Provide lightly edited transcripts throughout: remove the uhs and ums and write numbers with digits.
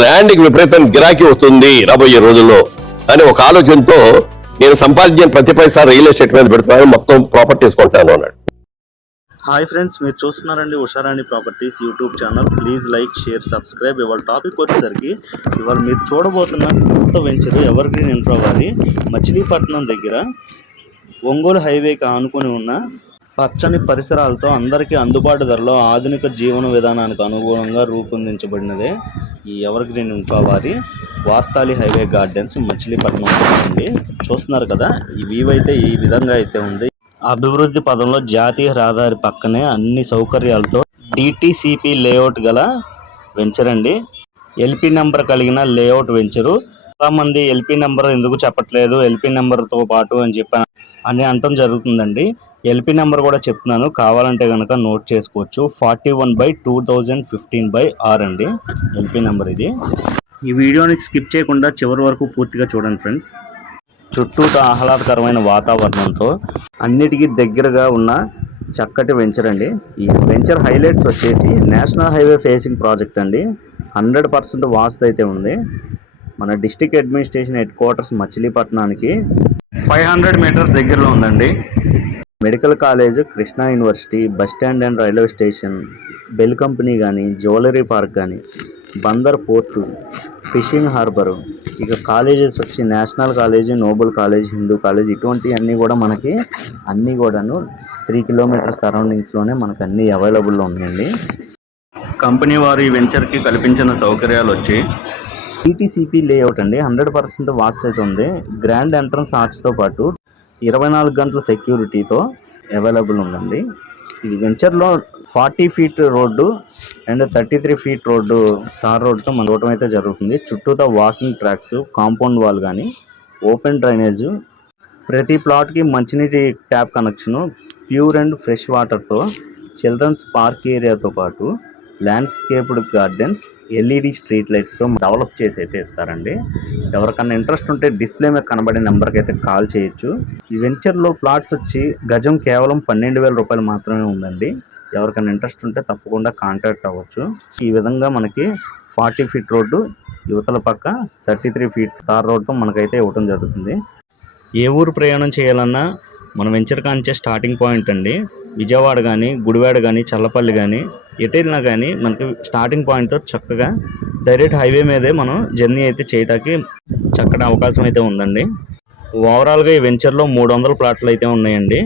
ల్యాండ్కి విపరీతం గిరాకీ వస్తుంది రాబోయే రోజుల్లో అని ఒక ఆలోచనతో నేను సంపాదించిన ప్రతి పైసా రియల్ ఎస్టేట్ మీద పెడుతున్నాను, మొత్తం ప్రాపర్టీస్ కొంటాను అన్నాడు. హాయ్ ఫ్రెండ్స్, మీరు చూస్తున్నారండి Usharani properties YouTube channel. Please like, share, subscribe. ఇవాళ టాపిక్ వచ్చేసరికి ఇవాళ మీరు చూడబోతున్న కొత్త వెంచర్ ఎవర్ గ్రీన్ ఇన్ఫ్రా వారి మచిలీపట్నం దగ్గర ఒంగోలు హైవేకి ఆనుకొని ఉన్న పచ్చని పరిసరాలతో అందరికీ అందుబాటు ధరలో ఆధునిక జీవన విధానానికి అనుగుణంగా రూపొందించబడినదే ఈ ఎవర్ గ్రీన్ ఇన్ఫ్రా వారి వార్తాలి హైవే గార్డెన్స్ మచిలీపట్నం ఉంది. చూస్తున్నారు కదా, ఈ వ్యూ అయితే ఈ విధంగా అయితే ఉంది. అభివృద్ధి పదంలో జాతీయ రహదారి పక్కనే అన్ని సౌకర్యాలతో డిటిసిపి లేఅవుట్ గల వెంచర్ అండి. ఎల్పి నెంబర్ కలిగిన లేఅవుట్ వెంచరు. చాలామంది ఎల్పి నెంబర్ ఎందుకు చెప్పట్లేదు, ఎల్పి నెంబర్తో పాటు అని అనటం జరుగుతుందండి. ఎల్పి నెంబర్ కూడా చెప్తున్నాను, కావాలంటే కనుక నోట్ చేసుకోవచ్చు. 41/2015/R అండి ఎల్పి నెంబర్ ఇది. ఈ వీడియోని స్కిప్ చేయకుండా చివరి వరకు పూర్తిగా చూడండి ఫ్రెండ్స్. చుట్టూతో ఆహ్లాదకరమైన వాతావరణంతో అన్నిటికీ దగ్గరగా ఉన్న చక్కటి వెంచర్ అండి. ఈ వెంచర్ హైలైట్స్ వచ్చేసి నేషనల్ హైవే ఫేసింగ్ ప్రాజెక్ట్ అండి. 100% వాస్తు అయితే ఉంది. మన డిస్ట్రిక్ట్ అడ్మినిస్ట్రేషన్ హెడ్ క్వార్టర్స్ మచిలీపట్నానికి 500 మీటర్స్ దగ్గరలో ఉందండి. Medical college, Krishna university, bus stand and railway station, BEL company కానీ, జ్యువెలరీ పార్క్ కానీ, బందర్ పోర్టు, ఫిషింగ్ హార్బరు, ఇక కాలేజెస్ వచ్చి national college, Nobel college, Hindu college, ఇటువంటివన్నీ కూడా మనకి అన్నీ కూడాను 3 కిలోమీటర్ సరౌండింగ్స్లోనే మనకు అన్నీ అవైలబుల్లో ఉన్నాయండి. కంపెనీ వారు ఈ వెంచర్కి కల్పించిన సౌకర్యాలు వచ్చి టీటీసీపీ లేఅవుట్ అండి. 100% వాస్తు అయితే ఉంది. గ్రాండ్ ఎంట్రన్స్ ఆర్చ్తో పాటు 24 గంటల సెక్యూరిటీతో అవైలబుల్ ఉందండి. ఇది వెంచర్లో 40 feet road and 33 feet road, tar రోడ్డుతో మన రోడ్డు అయితే జరుగుతుంది. చుట్టూతో వాకింగ్ ట్రాక్స్, కాంపౌండ్ వాల్ కానీ, ఓపెన్ డ్రైనేజ్, ప్రతి ప్లాట్కి మంచినీటి tap connection, pure and fresh వాటర్తో, చిల్డ్రన్స్ పార్క్ ఏరియాతో పాటు ల్యాండ్స్కేప్డ్ గార్డెన్స్, ఎల్ఈడి స్ట్రీట్ లైట్స్తో డెవలప్ చేసి అయితే ఇస్తారండి. ఎవరికన్నా ఇంట్రెస్ట్ ఉంటే డిస్ప్లే మీద కనబడే నెంబర్కి అయితే కాల్ చేయొచ్చు. ఈ వెంచర్లో ప్లాట్స్ వచ్చి గజం కేవలం 12,000 రూపాయలు మాత్రమే ఉందండి. ఎవరికైనా ఇంట్రెస్ట్ ఉంటే తప్పకుండా కాంటాక్ట్ అవ్వచ్చు. ఈ విధంగా మనకి 40 ఫీట్ రోడ్డు, యువతల పక్క 33 ఫీట్ తార్ రోడ్తో మనకైతే ఇవ్వడం జరుగుతుంది. ఏ ఊరు ప్రయాణం చేయాలన్నా మన వెంచర్ కాంచే స్టార్టింగ్ పాయింట్ అండి. విజయవాడ కానీ, గుడివాడ కానీ, చల్లపల్లి కానీ, ఎటు వెళ్ళినా కానీ మనకి స్టార్టింగ్ పాయింట్తో చక్కగా డైరెక్ట్ హైవే మీదే మనం జర్నీ అయితే చేయడానికి చక్కటి అవకాశం అయితే ఉందండి. ఓవరాల్గా ఈ వెంచర్లో 300 ప్లాట్లు అయితే ఉన్నాయండి.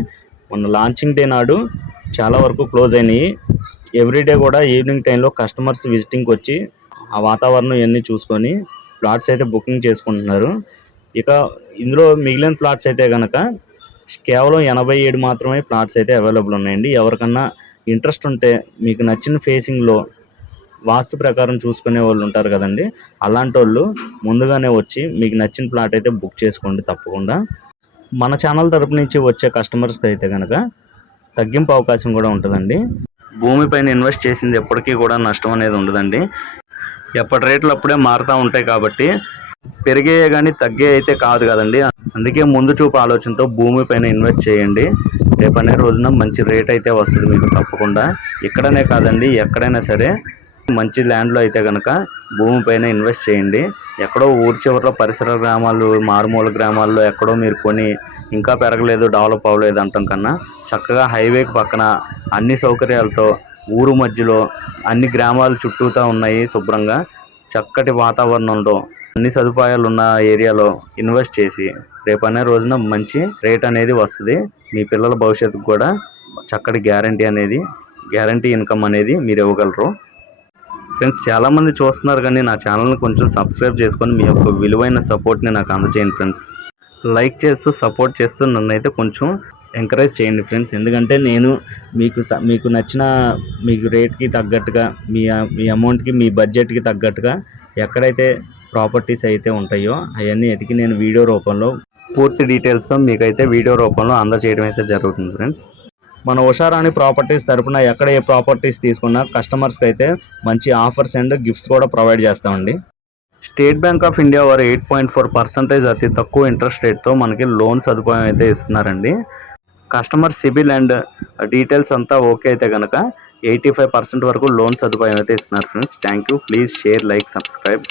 మొన్న లాంచింగ్ డే నాడు చాలా వరకు క్లోజ్ అయినాయి. ఎవ్రీడే కూడా ఈవినింగ్ టైంలో కస్టమర్స్ విజిటింగ్కి వచ్చి ఆ వాతావరణం ఇవన్నీ చూసుకొని ప్లాట్స్ అయితే బుకింగ్ చేసుకుంటున్నారు. ఇక ఇందులో మిగిలిన ప్లాట్స్ అయితే కనుక కేవలం 87 మాత్రమే ప్లాట్స్ అయితే అవైలబుల్ ఉన్నాయండి. ఎవరికన్నా ఇంట్రెస్ట్ ఉంటే మీకు నచ్చిన ఫేసింగ్లో వాస్తు ప్రకారం చూసుకునే వాళ్ళు ఉంటారు కదండి, అలాంటి వాళ్ళు ముందుగానే వచ్చి మీకు నచ్చిన ప్లాట్ అయితే బుక్ చేసుకోండి తప్పకుండా. మన ఛానల్ తరపు నుంచి వచ్చే కస్టమర్స్కి అయితే కనుక తగ్గింపు అవకాశం కూడా ఉంటుందండి. భూమిపైన ఇన్వెస్ట్ చేసింది ఎప్పటికీ కూడా నష్టం అనేది ఉండదండి. ఎప్పటి రేట్లు అప్పుడే మారుతూ ఉంటాయి కాబట్టి పెరిగే కానీ తగ్గే అయితే కాదు కదండి. అందుకే ముందు చూపు ఆలోచనతో భూమిపైన ఇన్వెస్ట్ చేయండి. రేపనే రోజున మంచి రేట్ అయితే వస్తుంది మీకు తప్పకుండా. ఇక్కడనే కాదండి, ఎక్కడైనా సరే మంచి ల్యాండ్లో అయితే కనుక భూమిపైన ఇన్వెస్ట్ చేయండి. ఎక్కడో ఊరి చివరిలో పరిసర గ్రామాలు, మారుమూల గ్రామాల్లో ఎక్కడో మీరు కొని ఇంకా పెరగలేదు, డెవలప్ అవ్వలేదు అంటాం కన్నా చక్కగా హైవేకి పక్కన అన్ని సౌకర్యాలతో ఊరు మధ్యలో అన్ని గ్రామాలు చుట్టూతా ఉన్నాయి. శుభ్రంగా చక్కటి వాతావరణంలో అన్ని సదుపాయాలు ఉన్న ఏరియాలో ఇన్వెస్ట్ చేసి రేపనే రోజున మంచి రేట్ అనేది వస్తుంది. మీ పిల్లల భవిష్యత్తుకు కూడా చక్కటి గ్యారంటీ ఇన్కమ్ అనేది మీరు ఇవ్వగలరు. ఫ్రెండ్స్, చాలామంది చూస్తున్నారు కానీ నా ఛానల్ని కొంచెం సబ్స్క్రైబ్ చేసుకొని మీ యొక్క విలువైన సపోర్ట్ని నాకు అందజేయండి ఫ్రెండ్స్. లైక్ చేస్తూ సపోర్ట్ చేస్తూ నన్ను అయితే కొంచెం ఎంకరేజ్ చేయండి ఫ్రెండ్స్. ఎందుకంటే నేను మీకు నచ్చిన మీకు రేట్కి తగ్గట్టుగా మీ అమౌంట్కి, మీ బడ్జెట్కి తగ్గట్టుగా ఎక్కడైతే ప్రాపర్టీస్ అయితే ఉంటాయో అవన్నీ ఎతికి నేను వీడియో రూపంలో పూర్తి డీటెయిల్స్తో మీకైతే వీడియో రూపంలో అందజేయడం అయితే జరుగుతుంది ఫ్రెండ్స్. మన ఉషారాణి ప్రాపర్టీస్ తరపున ఎక్కడ ఏ ప్రాపర్టీస్ తీసుకున్నా కస్టమర్స్కి అయితే మంచి ఆఫర్స్ అండ్ గిఫ్ట్స్ కూడా ప్రొవైడ్ చేస్తామండి. స్టేట్ బ్యాంక్ ఆఫ్ ఇండియా వారు 8.4% అతి తక్కువ ఇంట్రెస్ట్ రేట్తో మనకి లోన్ సదుపాయం అయితే ఇస్తున్నారండి. కస్టమర్ సిబిల్ అండ్ డీటెయిల్స్ అంతా ఓకే అయితే కనుక 85% వరకు లోన్ సదుపాయం అయితే ఇస్తున్నారు friends. Thank you. Please share, like, subscribe.